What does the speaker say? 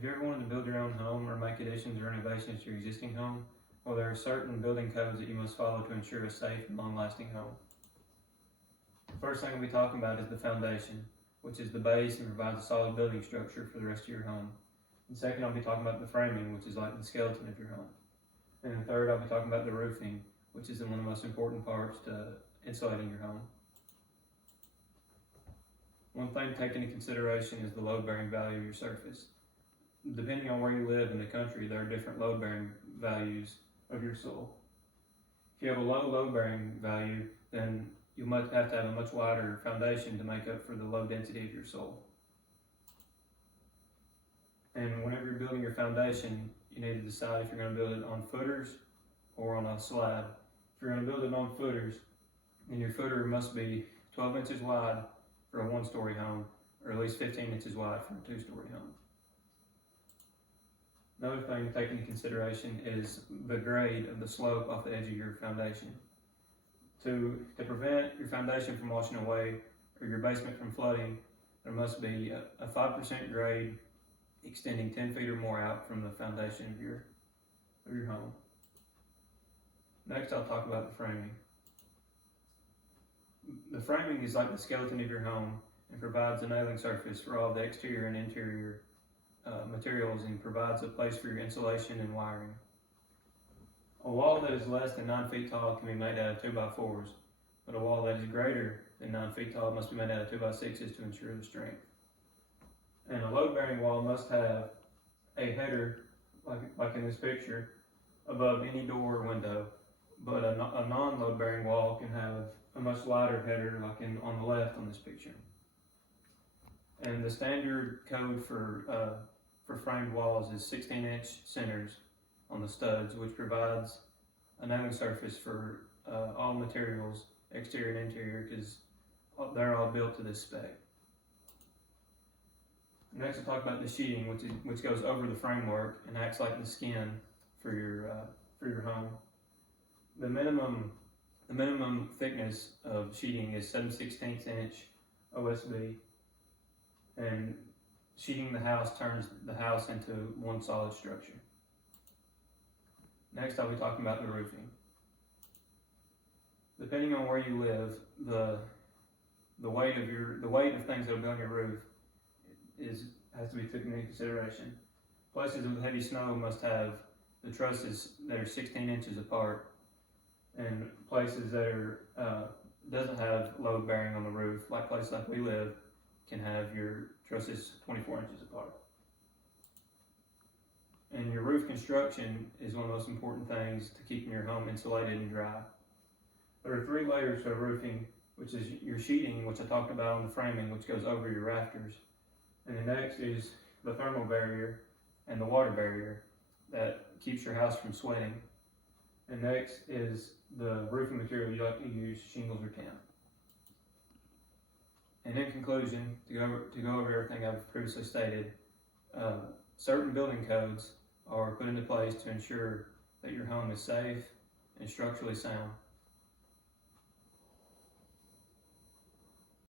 Have you ever wanted to build your own home or make additions or renovations to your existing home? Well, there are certain building codes that you must follow to ensure a safe and long-lasting home. The first thing we'll be talking about is the foundation, which is the base and provides a solid building structure for the rest of your home. And second, I'll be talking about the framing, which is like the skeleton of your home. And then third, I'll be talking about the roofing, which is one of the most important parts to insulating your home. One thing to take into consideration is the load-bearing value of your surface. Depending on where you live in the country, there are different load-bearing values of your soil. If you have a low load-bearing value, then you might have to have a much wider foundation to make up for the low density of your soil. And whenever you're building your foundation, you need to decide if you're going to build it on footers or on a slab. If you're going to build it on footers, then your footer must be 12 inches wide for a one-story home, or at least 15 inches wide for a two-story home. Another thing to take into consideration is the grade of the slope off the edge of your foundation. To prevent your foundation from washing away or your basement from flooding, there must be a 5% grade extending 10 feet or more out from the foundation of your home. Next, I'll talk about the framing. The framing is like the skeleton of your home and provides a nailing surface for all the exterior and interior materials and provides a place for your insulation and wiring. A wall that is less than 9 feet tall can be made out of 2x4s, but a wall that is greater than 9 feet tall must be made out of 2x6s to ensure the strength. And a load-bearing wall must have a header, like in this picture, above any door or window, but a non-load-bearing wall can have a much lighter header, like on the left on this picture. And the standard code for framed walls is 16-inch centers on the studs, which provides a nailing surface for all materials, exterior and interior, because they're all built to this spec. Next, we'll talk about the sheeting, which goes over the framework and acts like the skin for your home. The minimum thickness of sheeting is 7/16 inch OSB, and sheeting the house turns the house into one solid structure. Next, I'll be talking about the roofing. Depending on where you live, the weight of things that will go on your roof has to be taken into consideration. Places with heavy snow must have the trusses that are 16 inches apart, and places that doesn't have load bearing on the roof, like places like we live, can have your trusses 24 inches apart. And your roof construction is one of the most important things to keeping your home insulated and dry. There are 3 layers to roofing, which is your sheeting, which I talked about on the framing, which goes over your rafters. And the next is the thermal barrier and the water barrier that keeps your house from sweating. And next is the roofing material you like to use, shingles or tin. And in conclusion, to go over everything I've previously stated, certain building codes are put into place to ensure that your home is safe and structurally sound.